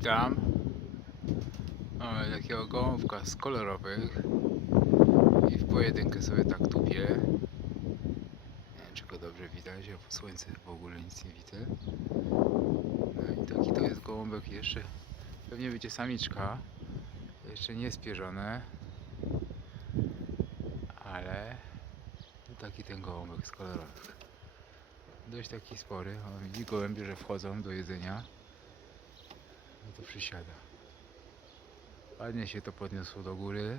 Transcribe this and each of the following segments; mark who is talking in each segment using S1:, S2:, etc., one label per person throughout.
S1: Witam. Mamy takiego gołąbka z kolorowych i w pojedynkę sobie tak tupię. Nie wiem czy go dobrze widać, a po słońcu w ogóle nic nie widzę. No i taki to jest gołąbek jeszcze. Pewnie będzie samiczka. Jeszcze nie spierzone. Ale taki ten gołąbek z kolorowych. Dość taki spory. On widzi gołębie, że wchodzą do jedzenia. No to przysiada. Ładnie się to podniosło do góry.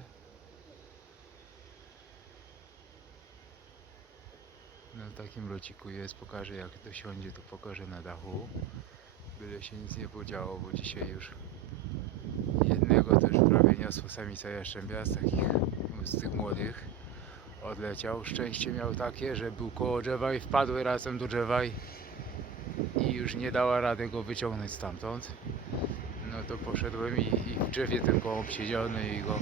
S1: Na takim lociku jest, pokażę jak dosiądzie, to pokażę na dachu. Byle się nic nie podziało, bo dzisiaj już jednego też prawie niosło samica jaszczębia z takich, z tych młodych. Odleciał. Szczęście miał takie, że był koło drzewa i wpadły razem do drzewa i, już nie dała rady go wyciągnąć stamtąd. No to poszedłem i, i w drzewie siedział, no i go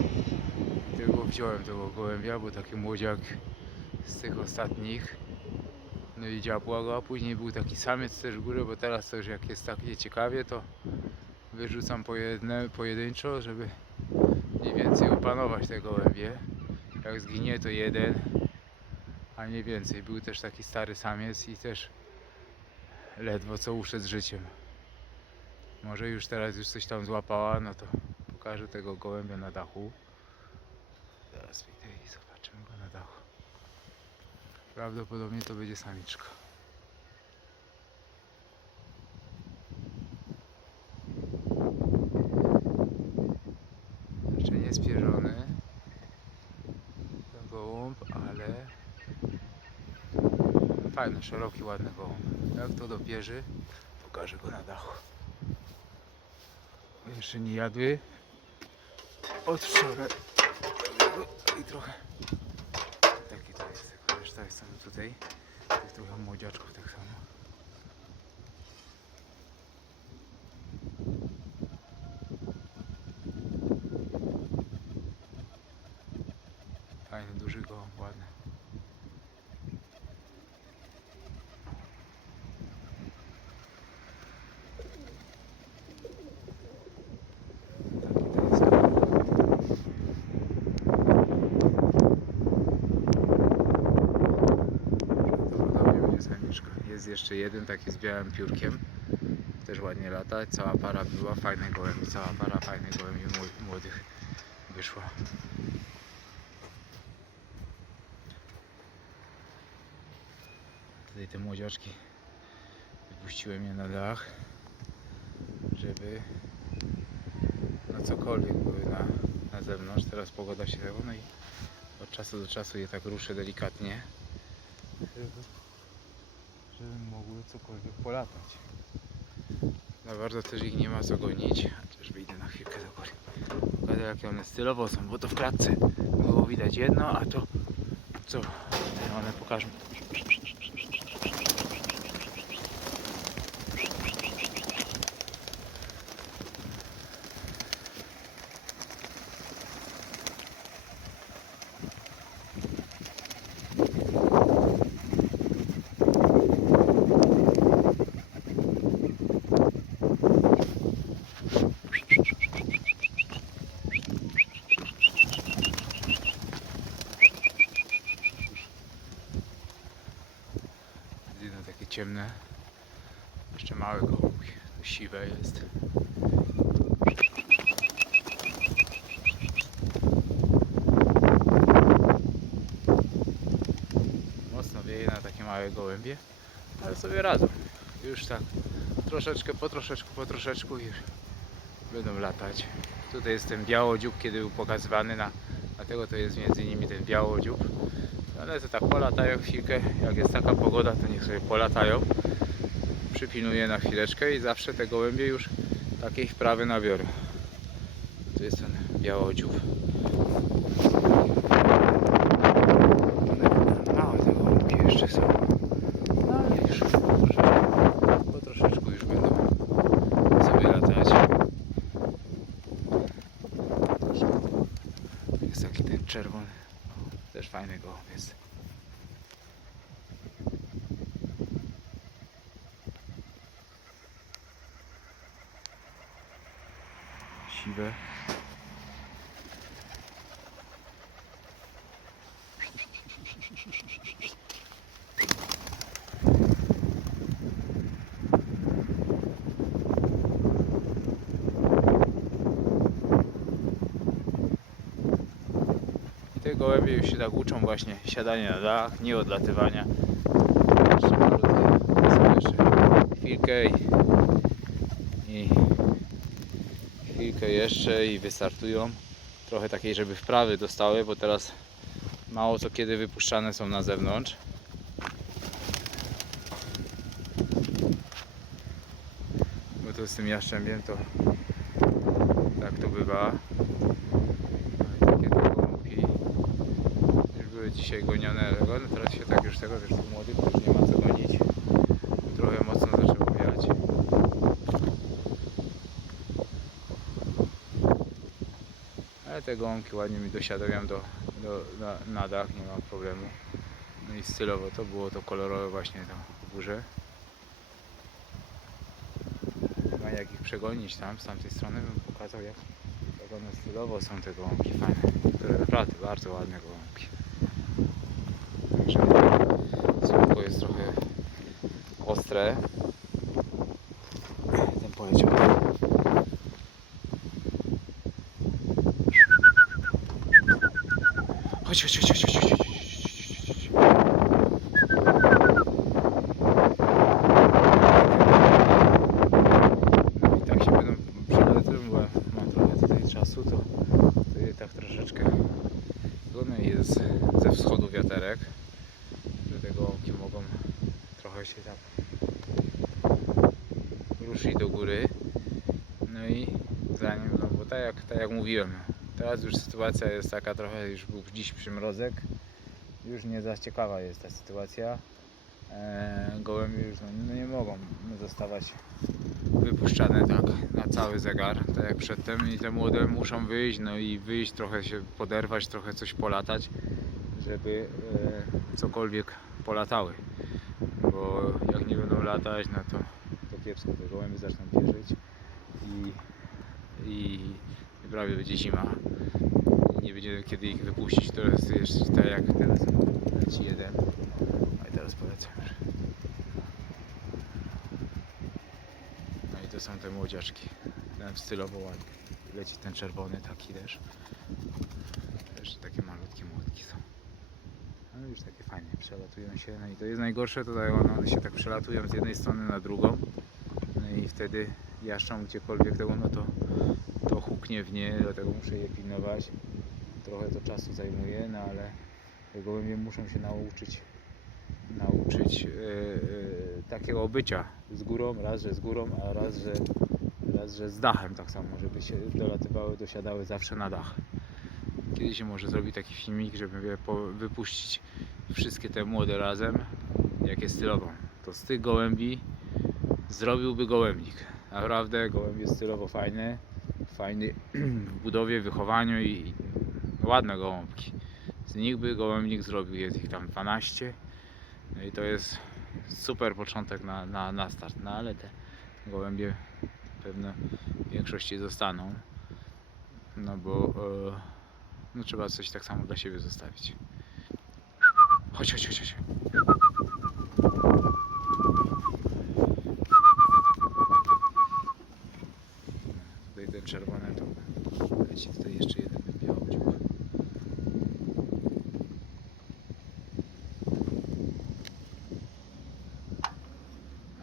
S1: tego wziąłem tego gołębia, bo taki młodziak z tych ostatnich. No i dziabła go, a później był taki samiec też w górę, bo teraz to jak jest tak nieciekawie, to wyrzucam pojedne, pojedynczo, żeby mniej więcej opanować te gołębie. Jak zginie to jeden, a nie więcej. Był też taki stary samiec i też ledwo co uszedł z życiem. Może już teraz już coś tam złapała, no to pokażę tego gołębia na dachu. Teraz wyjdę i zobaczymy go na dachu. Prawdopodobnie to będzie samiczka. Jeszcze nie spierzony ten gołąb, ale fajny, szeroki, ładny gołąb. Jak to dopierzy, pokażę go na dachu. Jeszcze nie jadły. Od. I trochę. Taki to jest. Reszta jest tam tutaj. Tych trochę młodziaczków tak samo. Fajny, duży gołąb, ładny. Taki to jest gołąb. Prawdopodobnie będzie samiczka. Jest jeszcze jeden taki z białym piórkiem. Też ładnie lata. Cała para była, fajne gołębi. Cała para fajnych gołębi mł- młodych wyszła. Tutaj te młodziaczki wypuściłem je na dach, żeby no cokolwiek były na, na zewnątrz. Teraz pogoda się tego, no i od czasu do czasu je tak ruszę delikatnie, żeby, mogły cokolwiek polatać. Za bardzo też ich nie ma co gonić, chociaż wyjdę na chwilkę do góry. Pokażę jakie one stylowo są, bo to w klatce było widać jedno, a to co? One pokażą. Jedno takie ciemne. Jeszcze małe gołąbki. To siwe jest. Mocno wieje na takie małe gołębie, ale sobie radzą. Już tak troszeczkę po troszeczku, po troszeczku już będą latać. Tutaj jest ten białodziób, kiedy był pokazywany na dlatego to jest między nimi ten białodziób. One to tak polatają chwilkę, jak jest taka pogoda, to niech sobie polatają. Przypinuję na chwileczkę i zawsze te gołębie już takiej wprawy nabiorę. Tu jest ten białodziób. Małe te jeszcze są. No ale już po troszeczku już będą sobie latać. Jest taki ten czerwony. Też fajny jest. siwe. I te gołębie już się tak uczą właśnie siadania na dach, nie odlatywania. Jeszcze chwilkę i, i chwilkę jeszcze i wystartują. Trochę takiej, żeby wprawy dostały, bo teraz mało co kiedy wypuszczane są na zewnątrz. Bo to z tym jaszczębiem to tak to bywa. No i takie to gołąbki już były dzisiaj gonione, no teraz się tak już tego, wiesz, tych młodych to już nie ma co gonić. Trochę mocno zaczęło wiać. Ale te gołąbki ładnie mi dosiadają do, do, na, na dach, nie ma problemu. No i stylowo to było to kolorowe właśnie tam w górze. Ma jak ich przegonić tam, z tamtej strony bym pokazał jak, jak one stylowo są te gołąbki fajne. Które naprawdę bardzo ładne gołąbki. Także słówko jest trochę ostre. Ten poleciał. Chodź, chodź, chodź, chodź, chodź. No tak tak troszeczkę zgodne jest ze wschodu wiaterek, gołąbki mogą trochę się tam ruszyć do góry. No i zanim, no bo tak jak, tak jak mówiłem, teraz już sytuacja jest taka trochę, już był dziś przymrozek, już nie za ciekawa jest ta sytuacja. Eee, gołębie już no, no nie mogą zostawać wypuszczane tak na cały zegar, tak jak przedtem i te młode muszą wyjść, no i wyjść, trochę się poderwać, trochę coś polatać, żeby e, cokolwiek polatały, bo jak nie będą latać, no to, to kiepsko, te gołębie zaczną pierzyć i, i prawie będzie zima i nie będzie kiedy ich wypuścić, teraz jest tak jak teraz leci jeden, a i teraz polecam już. No i to są te młodziaczki. Ten stylowo ładny. Leci ten czerwony taki też. Też takie malutkie młotki są. No już takie fajnie, przelatują się. No i to jest najgorsze, tutaj one się tak przelatują z jednej strony na drugą. No i wtedy jaszczą gdziekolwiek tego, no to, to huknie w nie, dlatego muszę je pilnować. Trochę to czasu zajmuje, no ale te gołębie muszą się nauczyć nauczyć e, e, takiego bycia z górą, raz, że z górą, a raz, że, raz, że z dachem tak samo, żeby się dolatywały, dosiadały zawsze na dach. Kiedyś może zrobić taki filmik, żeby wypuścić wszystkie te młode razem, jak jest stylowo. To z tych gołębi zrobiłby gołębnik. Naprawdę gołębie stylowo fajne, fajny w budowie, wychowaniu i ładne gołąbki. Z nich by gołębnik zrobił, jest ich tam 12. No i to jest super początek na, na, na start. No ale te gołębie pewno w większości zostaną. No bo e, no trzeba coś tak samo dla siebie zostawić. Chodź, chodź, chodź, chodź. Tutaj ten czerwony to leci tutaj jeszcze jeden białodziób.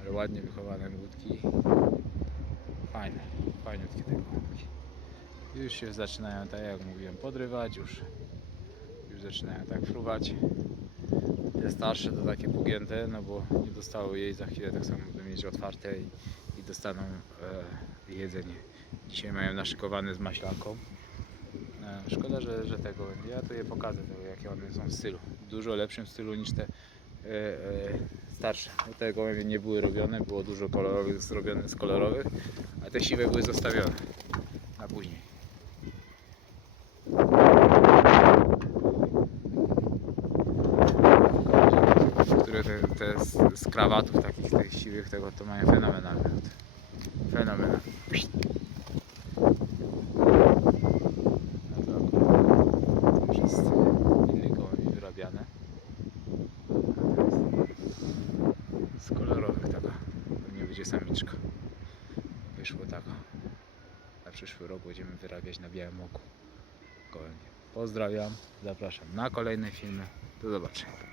S1: Ale ładnie wychowane młódki. Fajne, fajniutkie te gołąbki. Już się zaczynają, tak jak mówiłem, podrywać, już, już zaczynają tak fruwać. Te starsze to takie pogięte, no bo nie dostały jej, za chwilę tak samo będą mieć otwarte i, i dostaną e, jedzenie. Dzisiaj mają naszykowane z maślanką. E, szkoda, że, że tego, ja tu je pokażę, tego, jakie one są w stylu. W dużo lepszym stylu niż te e, e, starsze. Te gołębie nie były robione, było dużo kolorowych zrobione z kolorowych, a te siwe były zostawione na później. z krawatów takich, takich siwych, tego to mają fenomenalny lód. Fenomenalny. Z kolorowych taka, pewnie będzie samiczka. Wyszło taka. Na przyszły rok będziemy wyrabiać na białym oku. Gołębie. Pozdrawiam, zapraszam na kolejne filmy. Do zobaczenia.